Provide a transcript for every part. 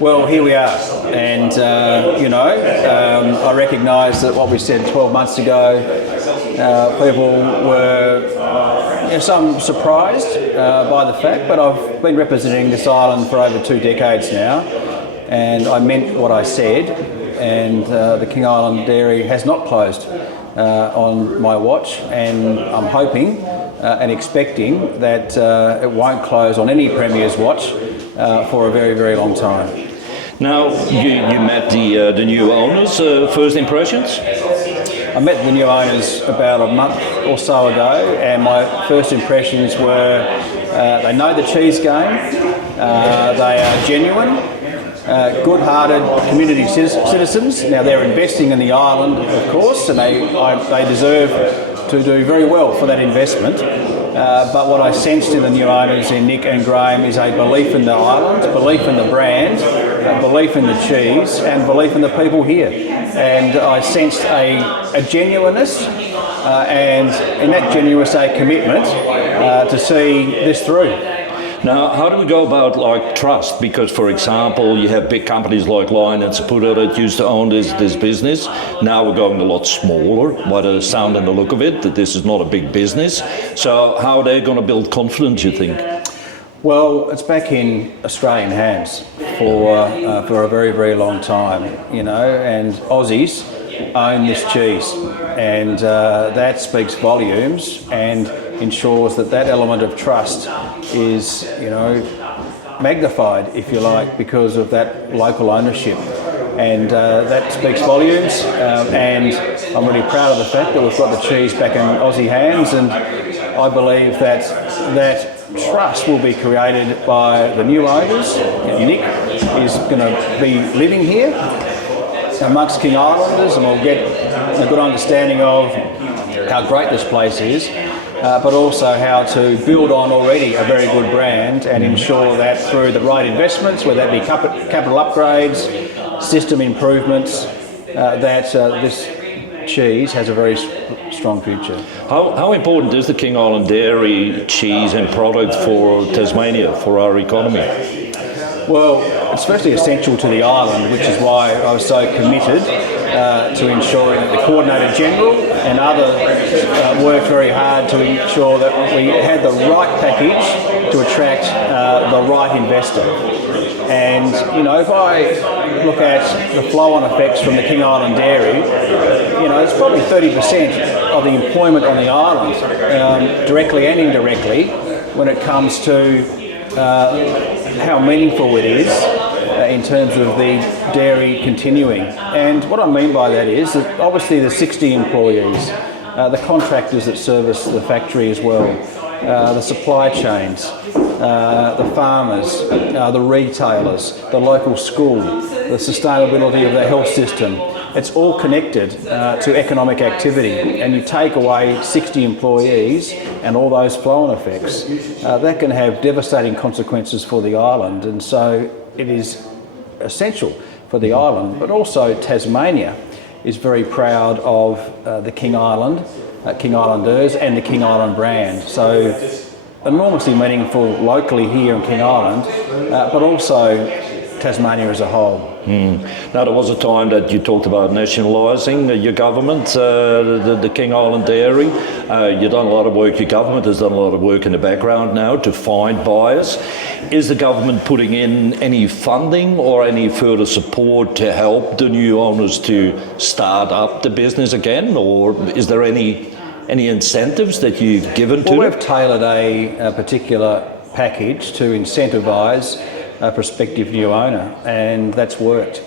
Well, here we are, and I recognise that what we said 12 months ago, people were some surprised by the fact, but I've been representing this island for over 2 decades now, and I meant what I said, and the King Island Dairy has not closed on my watch, and I'm hoping and expecting that it won't close on any Premier's watch for a very, very long time. Now, you met the new owners, first impressions? I met the new owners about a month or so ago, and my first impressions were they know the cheese game, they are genuine, good-hearted community citizens. Now, they're investing in the island, of course, and they deserve to do very well for that investment. But what I sensed in the new owners, in Nick and Graham, is a belief in the island, belief in the brand, belief in the cheese, and belief in the people here. And I sensed a genuineness, and in that genuineness, a commitment to see this through. Now, how do we go about trust? Because, for example, you have big companies like Lion and Saputo that used to own this business. Now we're going a lot smaller by the sound and the look of it, that this is not a big business. So how are they going to build confidence, you think? Well, it's back in Australian hands for a very, very long time, and Aussies own this cheese, and that speaks volumes and ensures that element of trust is, magnified, if you like, because of that local ownership. And that speaks volumes, and I'm really proud of the fact that we've got the cheese back in Aussie hands, and I believe that trust will be created by the new owners. Nick is going to be living here amongst King Islanders, and we'll get a good understanding of how great this place is, but also how to build on already a very good brand and ensure that through the right investments, whether that be capital upgrades, system improvements, that this cheese has a very strong future. How important is the King Island Dairy cheese and product for Tasmania, for our economy? Well, it's especially essential to the island, which is why I was so committed to ensuring that the Coordinator General and others worked very hard to ensure that we had the right package to attract the right investor. And, if I look at the flow-on effects from the King Island Dairy, it's probably 30% of the employment on the island, directly and indirectly, when it comes to how meaningful it is in terms of the dairy continuing. And what I mean by that is that obviously the 60 employees, the contractors that service the factory as well, the supply chains, the farmers, the retailers, the local school, the sustainability of the health system. It's all connected to economic activity, and you take away 60 employees and all those flow-on effects, that can have devastating consequences for the island. And so it is essential for the island, but also Tasmania is very proud of the King Island, King Islanders and the King Island brand. So enormously meaningful locally here in King Island, but also Tasmania as a whole. Now, there was a time that you talked about nationalising your government, the King Island Dairy. You've done a lot of work, your government has done a lot of work in the background now to find buyers. Is the government putting in any funding or any further support to help the new owners to start up the business again, or is there any incentives that you've given to them? We've tailored a particular package to incentivise a prospective new owner, and that's worked.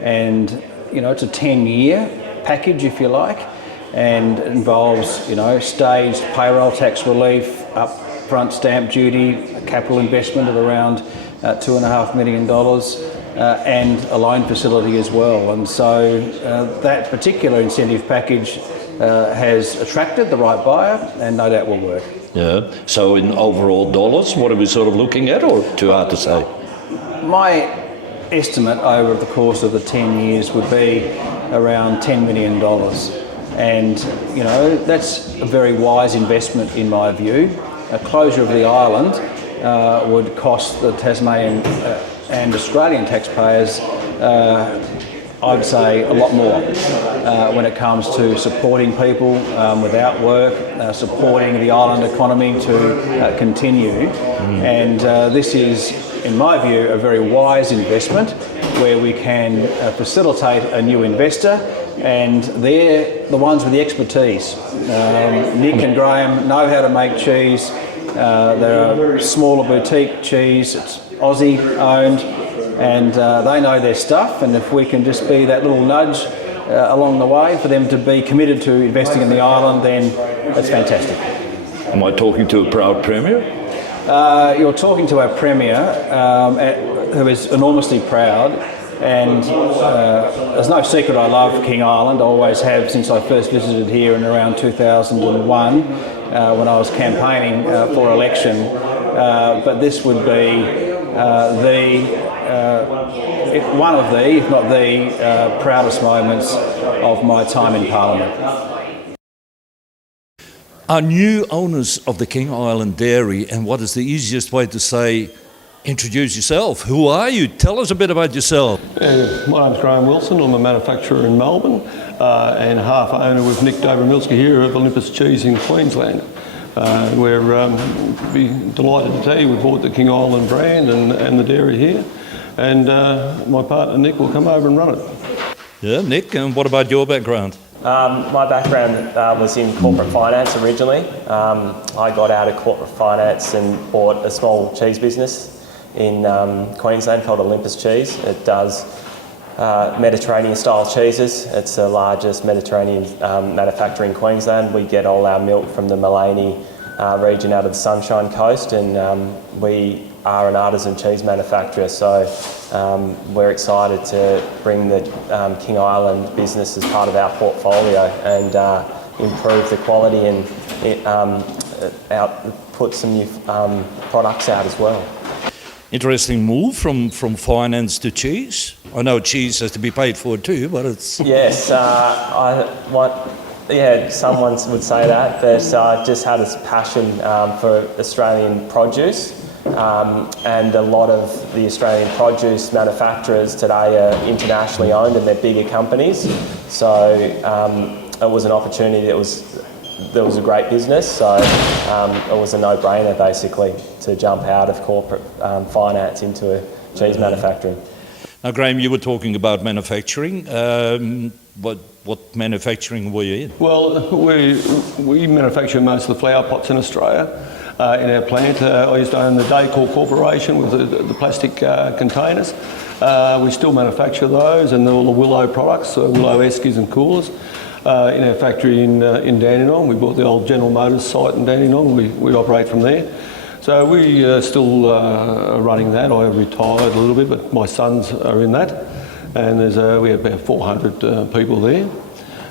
And it's a 10-year package, if you like, and it involves staged payroll tax relief, upfront stamp duty, a capital investment of around $2.5 million, and a loan facility as well. And so that particular incentive package has attracted the right buyer, and no doubt will work. Yeah. So in overall dollars, what are we sort of looking at, or too hard to say? My estimate over the course of the 10 years would be around $10 million. And, that's a very wise investment in my view. A closure of the island would cost the Tasmanian and Australian taxpayers, I'd say a lot more when it comes to supporting people without work, supporting the island economy to continue. And this is, in my view, a very wise investment where we can facilitate a new investor, and they're the ones with the expertise. Nick and Graham know how to make cheese. They're a smaller boutique cheese. It's Aussie owned, and they know their stuff. And if we can just be that little nudge along the way for them to be committed to investing in the island, then that's fantastic. Am I talking to a proud Premier? You're talking to our Premier, who is enormously proud. And there's no secret I love King Island. I always have since I first visited here in around 2001 when I was campaigning for election. But this would be one of the, if not the, proudest moments of my time in Parliament. Are new owners of the King Island Dairy, and what is the easiest way to say, introduce yourself? Who are you? Tell us a bit about yourself. My name's Graham Wilson. I'm a manufacturer in Melbourne and half owner with Nick Dobromirski here of Olympus Cheese in Queensland. We're delighted to tell you we bought the King Island brand and the dairy here, and my partner Nick will come over and run it. Yeah, Nick, and what about your background? My background was in corporate finance originally. I got out of corporate finance and bought a small cheese business in Queensland called Olympus Cheese. It does Mediterranean style cheeses. It's the largest Mediterranean manufacturer in Queensland. We get all our milk from the Maleny region out of the Sunshine Coast, and we are an artisan cheese manufacturer, so we're excited to bring the King Island business as part of our portfolio and improve the quality and put some new products out as well. Interesting move from finance to cheese. I know cheese has to be paid for too, but it's... Yes, someone would say that, but I just had this passion for Australian produce, and a lot of the Australian produce manufacturers today are internationally owned and they're bigger companies. So it was an opportunity that was a great business, so it was a no-brainer basically to jump out of corporate finance into cheese manufacturing. Now, Graham, you were talking about manufacturing. What manufacturing were you in? Well, we manufacture most of the flower pots in Australia in our plant. I used to own the Daycor Corporation with the plastic containers. We still manufacture those and all the Willow products, Willow Eskies and coolers. In our factory in Dandenong. We bought the old General Motors site in Dandenong. We operate from there. So we still are running that. I retired a little bit, but my sons are in that. And we have about 400 people there.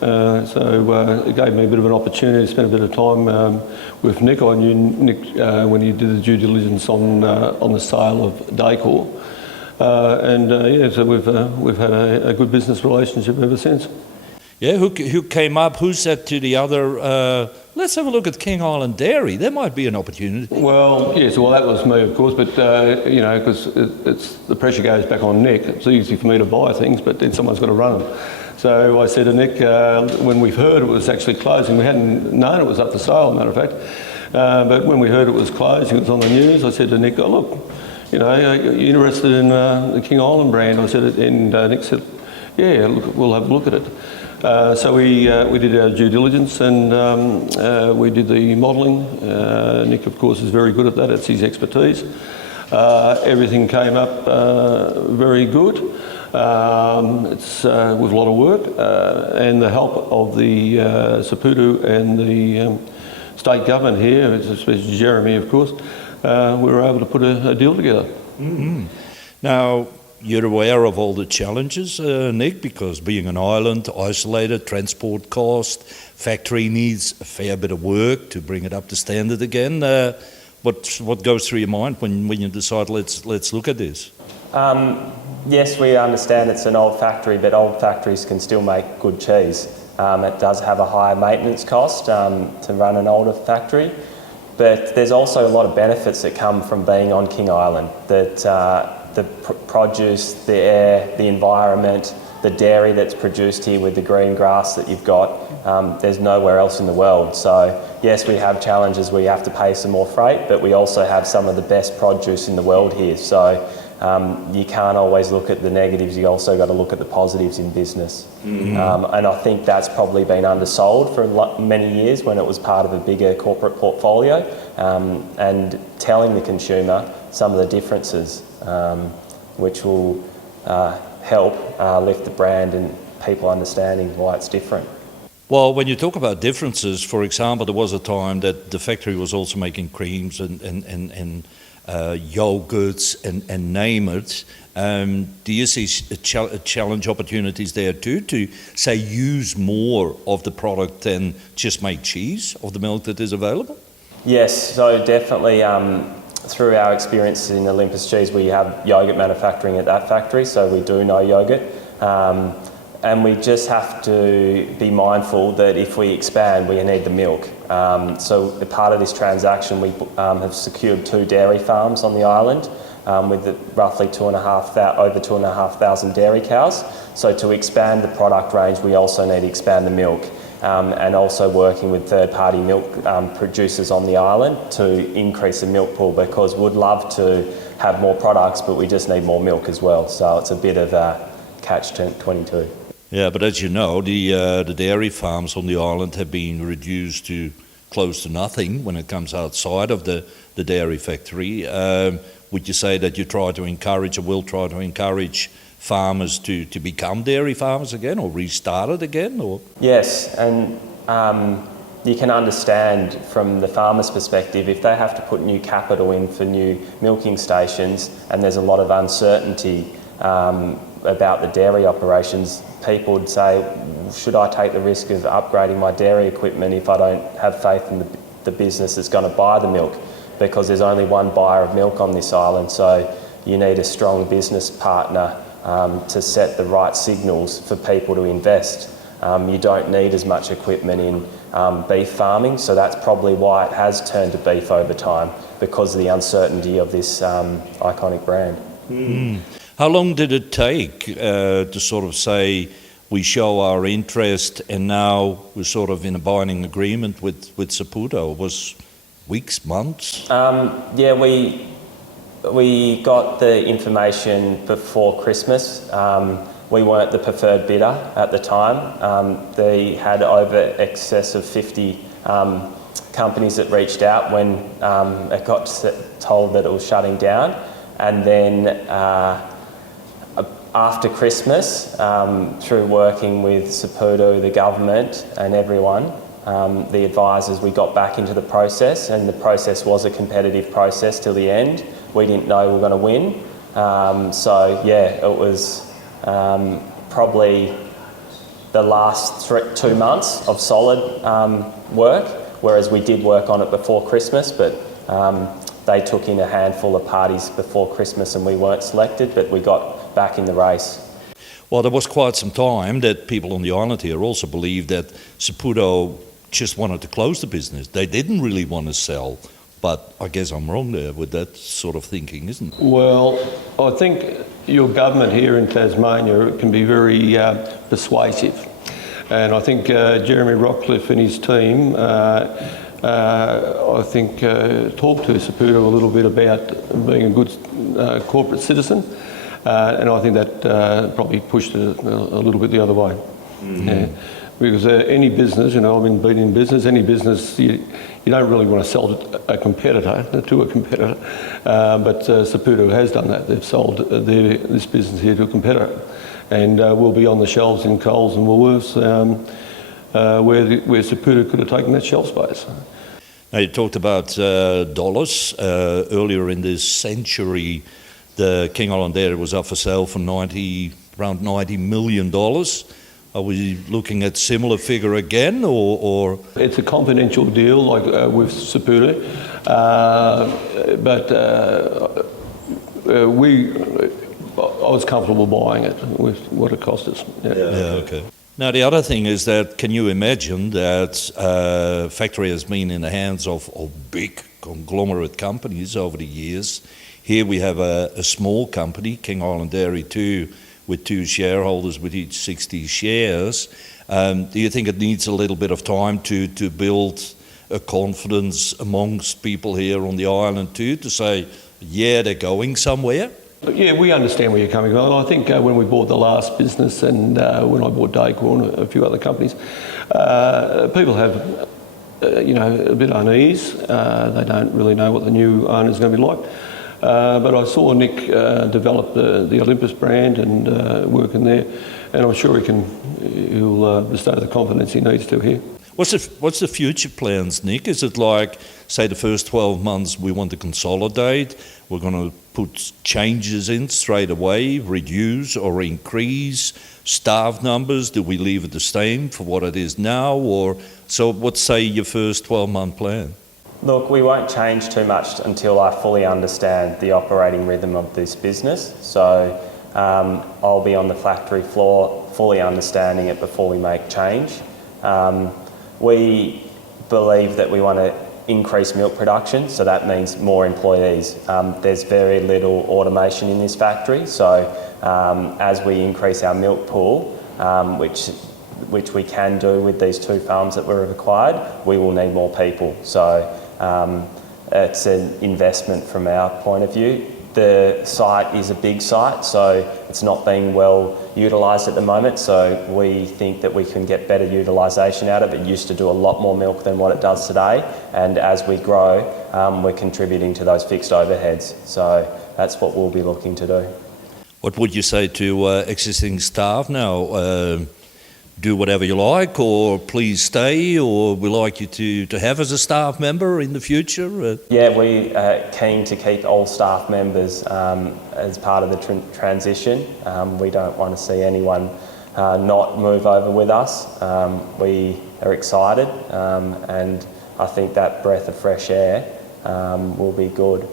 So it gave me a bit of an opportunity to spend a bit of time with Nick. I knew Nick when he did the due diligence on the sale of Daycor. So we've had a good business relationship ever since. Yeah, who came up? Who said to the other, let's have a look at King Island Dairy. There might be an opportunity. Well, yes, well that was me, of course, but because it's the pressure goes back on Nick. It's easy for me to buy things, but then someone's got to run them. So I said to Nick, when we heard it was actually closing, we hadn't known it was up for sale, matter of fact, but when we heard it was closing, it was on the news, I said to Nick, oh look, are you interested in the King Island brand? I said, and Nick said, yeah, look, we'll have a look at it. So we did our due diligence and we did the modelling. Nick, of course, is very good at that. It's his expertise. Everything came up very good. It's with a lot of work and the help of the Saputo and the state government here, especially Jeremy, of course. We were able to put a deal together. Mm-hmm. Now, you're aware of all the challenges, Nick, because being an island, isolated, transport cost, factory needs a fair bit of work to bring it up to standard again. What goes through your mind when you decide let's look at this? Yes, we understand it's an old factory, but old factories can still make good cheese. It does have a higher maintenance cost to run an older factory. But there's also a lot of benefits that come from being on King Island that the produce, the air, the environment, the dairy that's produced here with the green grass that you've got, there's nowhere else in the world. So yes, we have challenges where you have to pay some more freight, but we also have some of the best produce in the world here. So you can't always look at the negatives, you also got to look at the positives in business. And I think that's probably been undersold for many years when it was part of a bigger corporate portfolio, and telling the consumer some of the differences, which will help lift the brand and people understanding why it's different. Well, when you talk about differences, for example, there was a time that the factory was also making creams and yogurts and name it. Do you see challenge opportunities there too, to say use more of the product than just make cheese of the milk that is available? Yes, so definitely through our experience in Olympus Cheese, we have yogurt manufacturing at that factory, so we do know yogurt. And we just have to be mindful that if we expand, we need the milk. So a part of this transaction, we have secured 2 dairy farms on the island with roughly over 2,500 dairy cows. So to expand the product range, we also need to expand the milk. And also working with third-party milk producers on the island to increase the milk pool, because we'd love to have more products, but we just need more milk as well. So it's a bit of a catch-22. Yeah, but as you know, the dairy farms on the island have been reduced to close to nothing when it comes outside of the dairy factory. Would you say that you try to encourage, or will try to encourage, farmers to become dairy farmers again, or restart it again? Or? Yes, and you can understand from the farmer's perspective, if they have to put new capital in for new milking stations and there's a lot of uncertainty about the dairy operations, people would say, should I take the risk of upgrading my dairy equipment if I don't have faith in the business that's going to buy the milk? Because there's only one buyer of milk on this island, so you need a strong business partner to set the right signals for people to invest. You don't need as much equipment in beef farming, so that's probably why it has turned to beef over time, because of the uncertainty of this iconic brand. How long did it take to sort of say, we show our interest and now we're sort of in a binding agreement with Saputo? It was weeks, months? Yeah, we got the information before Christmas. We weren't the preferred bidder at the time. They had over excess of 50 companies that reached out when it got told that it was shutting down. And then after Christmas, through working with Saputo, the government and everyone, the advisors, we got back into the process, and the process was a competitive process till the end. We didn't know we were going to win. So yeah, it was probably the last 2 months of solid work, whereas we did work on it before Christmas, but they took in a handful of parties before Christmas and we weren't selected, but we got back in the race. Well, there was quite some time that people on the island here also believed that Saputo just wanted to close the business. They didn't really want to sell, but I guess I'm wrong there with that sort of thinking, isn't it? Well, I think your government here in Tasmania can be very persuasive. And I think Jeremy Rockcliffe and his team, I think, talked to Saputo a little bit about being a good corporate citizen. And I think that probably pushed it a little bit the other way. Yeah. Because any business, you know, I've been in business, any business, you don't really want to sell to a competitor. But Saputo has done that. They've sold this business here to a competitor. And we'll be on the shelves in Coles and Woolworths where Saputo could have taken that shelf space. Now, you talked about dollars. Earlier in this century, the King Island Dairy was up for sale for around $90 million. Are we looking at similar figure again, or? It's a confidential deal, like with Saputo, but I was comfortable buying it with what it cost us. Yeah, okay. Now, the other thing is that, can you imagine that factory has been in the hands of big conglomerate companies over the years? Here we have a small company, King Island Dairy 2, with 2 shareholders with each 60 shares. Do you think it needs a little bit of time to build a confidence amongst people here on the island too, to say, yeah, they're going somewhere? Yeah, we understand where you're coming from. I think when we bought the last business and when I bought Dacorn and a few other companies, people have, a bit unease. They don't really know what the new owner's going to be like. But I saw Nick develop the Olympus brand and work in there, and I'm sure he'll bestow the confidence he needs to here. What's the future plans, Nick? Is it like, say, the first 12 months we want to consolidate, we're going to put changes in straight away, reduce or increase staff numbers? Do we leave it the same for what it is now? Or so what's, say, your first 12-month plan? Look, we won't change too much until I fully understand the operating rhythm of this business. So I'll be on the factory floor fully understanding it before we make change. We believe that we want to increase milk production, so that means more employees. There's very little automation in this factory, so as we increase our milk pool, which we can do with these 2 farms that we've acquired, we will need more people. So it's an investment from our point of view. The site is a big site, so it's not being well utilised at the moment, so we think that we can get better utilisation out of it. It used to do a lot more milk than what it does today, and as we grow, we're contributing to those fixed overheads. So that's what we'll be looking to do. What would you say to existing staff now? Do whatever you like, or please stay, or we like you to have as a staff member in the future? Yeah, we are keen to keep all staff members as part of the transition. We don't want to see anyone not move over with us. We are excited, and I think that breath of fresh air will be good.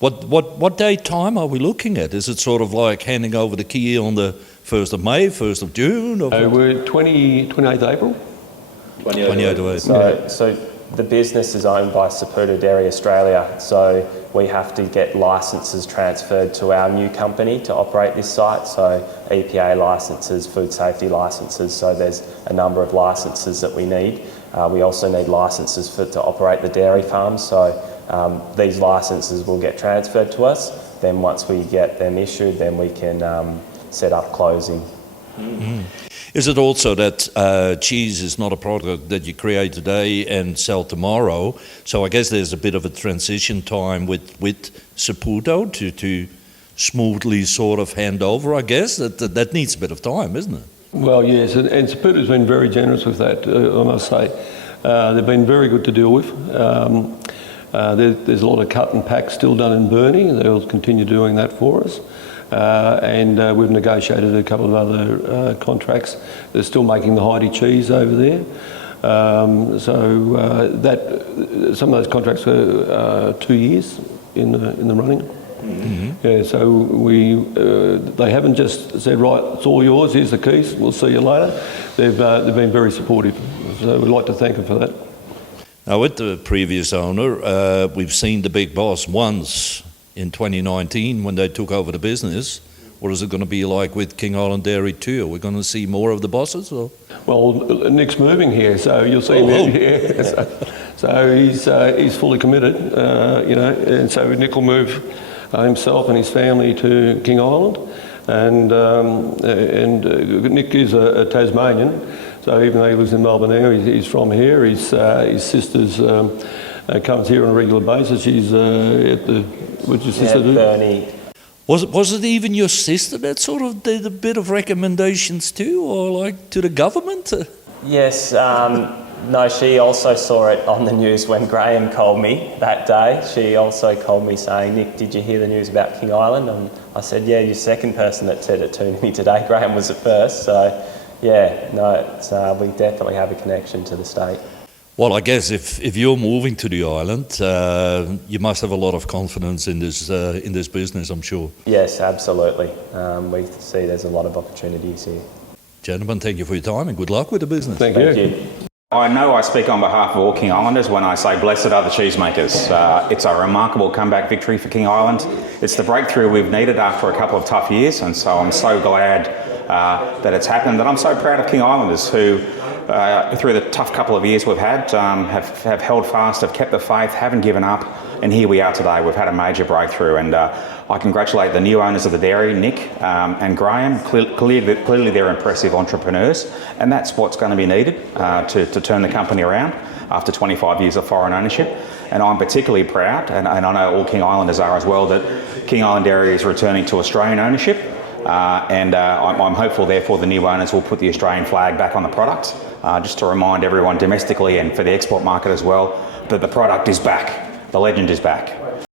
What date time are we looking at? Is it sort of like handing over the key on the 1st of May, 1st of June? Or We're 28th April. 28th of April. So the business is owned by Saputo Dairy Australia, so we have to get licences transferred to our new company to operate this site, so EPA licences, food safety licences, so there's a number of licences that we need. We also need licences to operate the dairy farms, so these licences will get transferred to us. Then once we get them issued, then we can set up closing. Mm-hmm. Is it also that cheese is not a product that you create today and sell tomorrow? So I guess there's a bit of a transition time with Saputo to smoothly sort of hand over, I guess. That needs a bit of time, isn't it? Well, yes, and Saputo's been very generous with that, I must say. They've been very good to deal with. There's a lot of cut and pack still done in Burnie. They'll continue doing that for us. And we've negotiated a couple of other contracts. They're still making the Heidi cheese over there. That some of those contracts are 2 years in the running. Mm-hmm. Yeah, so they haven't just said, right, it's all yours, here's the keys, we'll see you later. They've been very supportive, so we'd like to thank them for that. Now, with the previous owner, we've seen the big boss once in 2019 when they took over the business. What is it going to be like with King Island Dairy 2? Are we going to see more of the bosses? Or? Well, Nick's moving here, so you'll see him here. So he's fully committed, and so Nick will move himself and his family to King Island. And Nick is a Tasmanian, so even though he lives in Melbourne now, he's from here. His sister's comes here on a regular basis. She's at the... What's your sister do? Burnie. Was it even your sister that sort of did a bit of recommendations too, or like to the government? Yes, no, she also saw it on the news when Graham called me that day. She also called me saying, Nick, did you hear the news about King Island? And I said, yeah, you're the second person that said it to me today. Graham was at first. So, yeah, no, we definitely have a connection to the state. Well, I guess if you're moving to the island, you must have a lot of confidence in this business, I'm sure. Yes, absolutely. We see there's a lot of opportunities here. Gentlemen, thank you for your time and good luck with the business. Thank you. I know I speak on behalf of all King Islanders when I say blessed are the cheesemakers. It's a remarkable comeback victory for King Island. It's the breakthrough we've needed after a couple of tough years, and so I'm so glad that it's happened. And I'm so proud of King Islanders who, through the tough couple of years we've had, have held fast, have kept the faith, haven't given up, and here we are today. We've had a major breakthrough, and I congratulate the new owners of the dairy, Nick and Graham. Clearly they're impressive entrepreneurs, and that's what's going to be needed to turn the company around after 25 years of foreign ownership. And I'm particularly proud, and I know all King Islanders are as well, that King Island Dairy is returning to Australian ownership, and I'm hopeful therefore the new owners will put the Australian flag back on the product, just to remind everyone domestically and for the export market as well that the product is back, the legend is back.